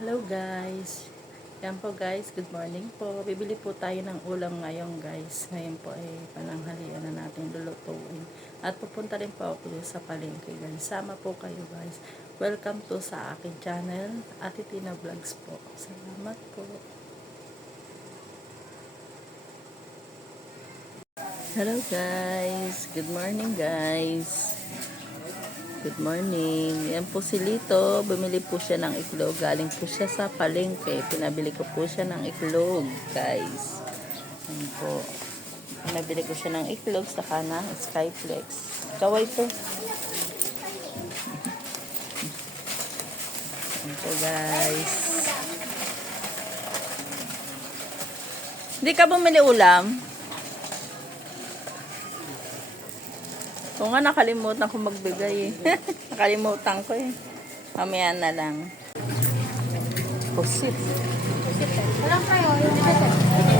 Hello guys. Yan po guys, good morning po. Bibili po tayo ng ulam ngayon guys. Ngayon po ay pananghalian na natin lulutuin. At pupunta rin po ako sa palengke guys. Sama po kayo guys. Welcome to sa akin channel, Ate Tina Vlogs po. Salamat po. Hello guys. Good morning guys. Good morning. Yan po si Lito. Bumili po siya ng itlog. Galing po siya sa palengke. Pinabili ko po siya ng itlog, guys. Yan po. Pinabili ko siya ng itlog saka na Skyflex. Kaway po. Yan po, guys. Hindi ka bumili ulam? Kung nga nakalimutan ko magbigay eh. Nakalimutan ko eh. Mamaya na lang. Pusit. Walang kayo, yung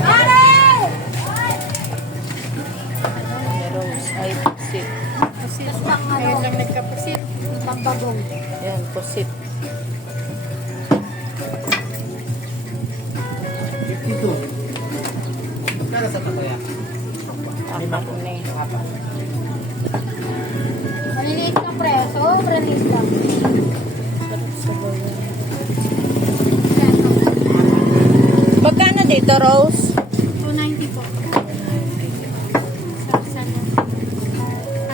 Are! Rose. Ay, pusit. Pusit. Ngayon lang nagkapusit. Pampagong. Yan, pusit. 52. Magkano sa takoya? Apat na eh. Maliliit na preso, maliliit lang. Sarap sa bayan. Magkano dito, Rose? 290 po. Sa na.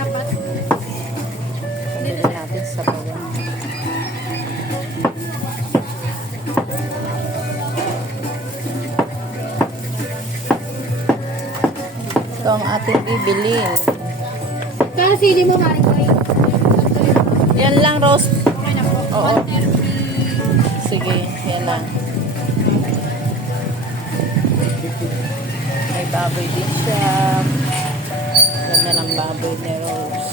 Apat. Bili natin sa bayan. Ito ang ating bibilin. Kaya sili mo, Maring Koy. Yan lang, Rose. Okay na po. Oo. 130. Sige, yan lang. May baboy din siya. Ganda ng baboy ni Rose.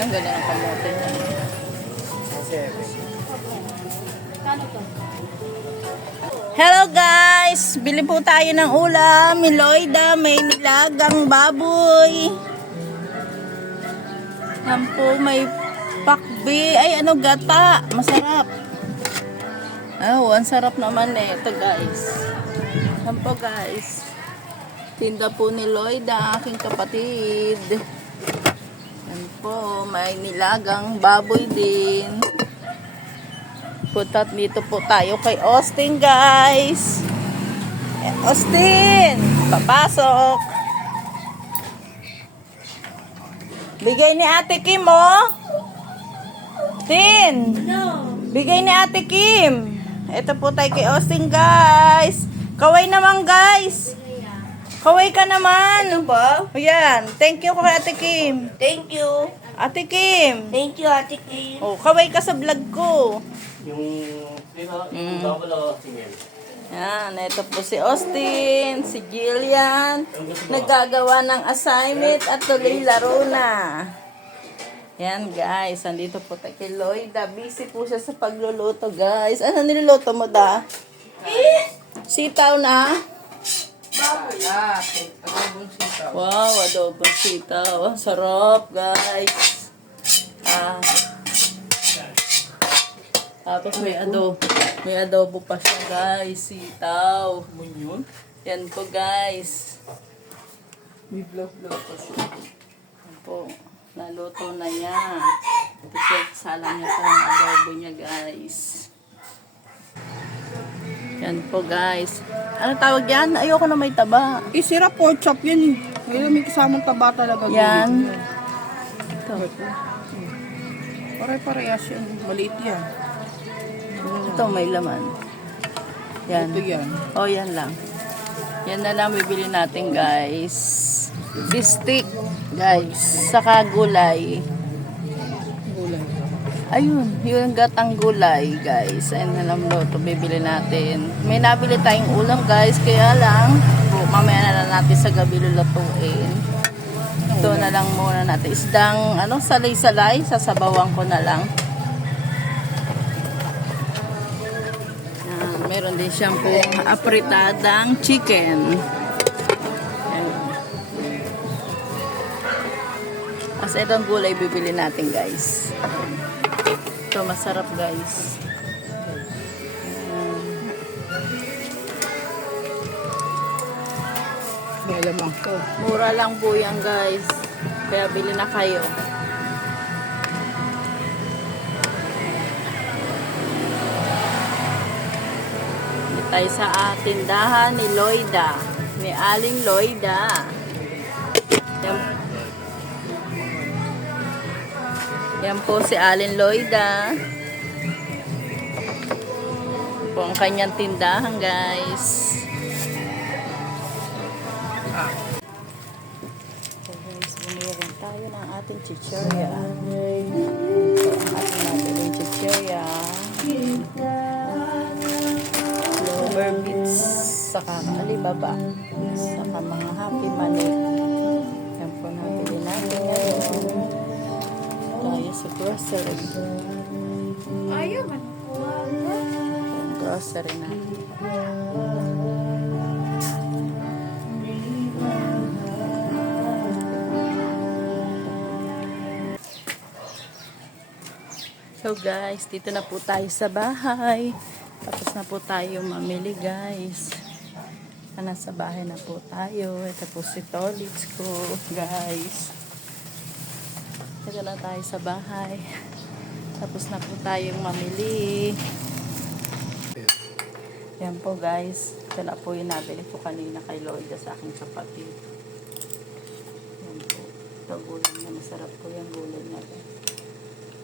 Ang ganda ng kamote niya. Kano to? Hello guys! Bili po tayo ng ulam. Miloida, may nilagang baboy. Yan po, may pakbi. Ay, ano, gata. Masarap. Oh, ang sarap naman eh. Ito guys. Yan po guys. Tinda po ni Loida, aking kapatid. Yan po, may nilagang baboy din. Punta dito po tayo kay Austin, guys. Austin! Papasok! Bigay ni Ate Kim, oh! Tin! No. Bigay ni Ate Kim! Ito po tayo kay Austin, guys. Kaway naman, guys. Kaway ka naman. Ano ba? Ayan. Thank you kay Ate Kim. Thank you. Ate Kim. Thank you, Ate Kim. Oh, kaway ka sa vlog ko. Yung double single. Yan, ito po si Austin, si Jillian. Nagagawa ng assignment at tuloy laro na. Yan guys, andito po tayo kay Loida. Busy po siya sa pagluluto guys. Ano niluluto mo da? Sitaw na? Wow, adobong sitaw. Ang sarap guys. Tapos may adobo pa siya guys, sitaw. Munyon? Yan po guys. May vlog-vlog pa siya. Yan po, naluto na niya. Tapos salang niya pa ng adobo niya guys. Yan po guys. Ano tawag yan? Ayoko na may taba. Isira pork chop yan eh. Ngayon may kasamang taba talaga. Yan. Ito. Pare-parehas yan. Maliit yan. Ito may laman. Yan. Ito yan. Oh, yan lang. Yan na lang bibili natin guys. Bistik guys. Saka gulay. Gulay. Ayun, yung gatang gulay, guys. Ayun na lang daw ito, bibili natin. May nabili tayong ulam, guys. Kaya lang, mamaya na lang natin sa gabi lulutuin. Ito na lang muna natin. Isdang, salay-salay. Sasabawan ko na lang. Meron din siyang po apritadang chicken. As itong gulay bibili natin, guys. Ito masarap, guys. May lamang ko. Mura lang po yan, guys. Kaya bili na kayo. Dito tayo sa tindahan ni Loida. Ni Aling Loida. Yan po si Aling Loida. Yan po ang kanyang tindahan, guys. So guys, bumili rin tayo ng ating chichirya. So, ang ating natin chichirya. Clover beets. Saka alibaba. Saka mga happy money. Yan po nabili natin ngayon. Tayo sa grocery. Ayaw man. Yung grocery natin. So guys, dito na po tayo sa bahay. Tapos na po tayo mamili, guys. Nasa bahay na po tayo. Ito po si Tolits ko, guys. Ito na tayo sa bahay. Tapos na po tayong mamili. Yan po, guys. Ito na po yung nabili ko kanina kay Loida sa aking kapatid. Yan po. Ito gulay na. Masarap po yung gulay na.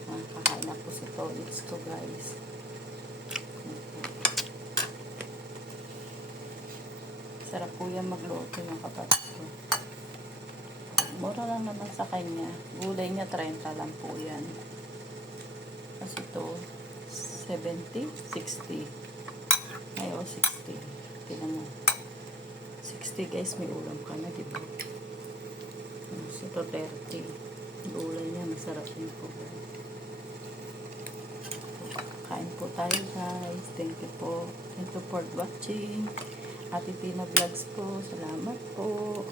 Kakain na po sa Tolits ko, guys. Sarap po yan magluto yung kapatid ko. Mura lang naman sa kanya. Gulay niya 30 lang po yan. Kasi ito 70, 60. Ay, 60. Tingnan mo. 60 guys, may ulam ka na, diba? So, ito 30. Gulay niya, masarap yun po. Kain po tayo, guys. Thank you po. Thank you for watching. Ate Tina Vlogs po. Salamat po.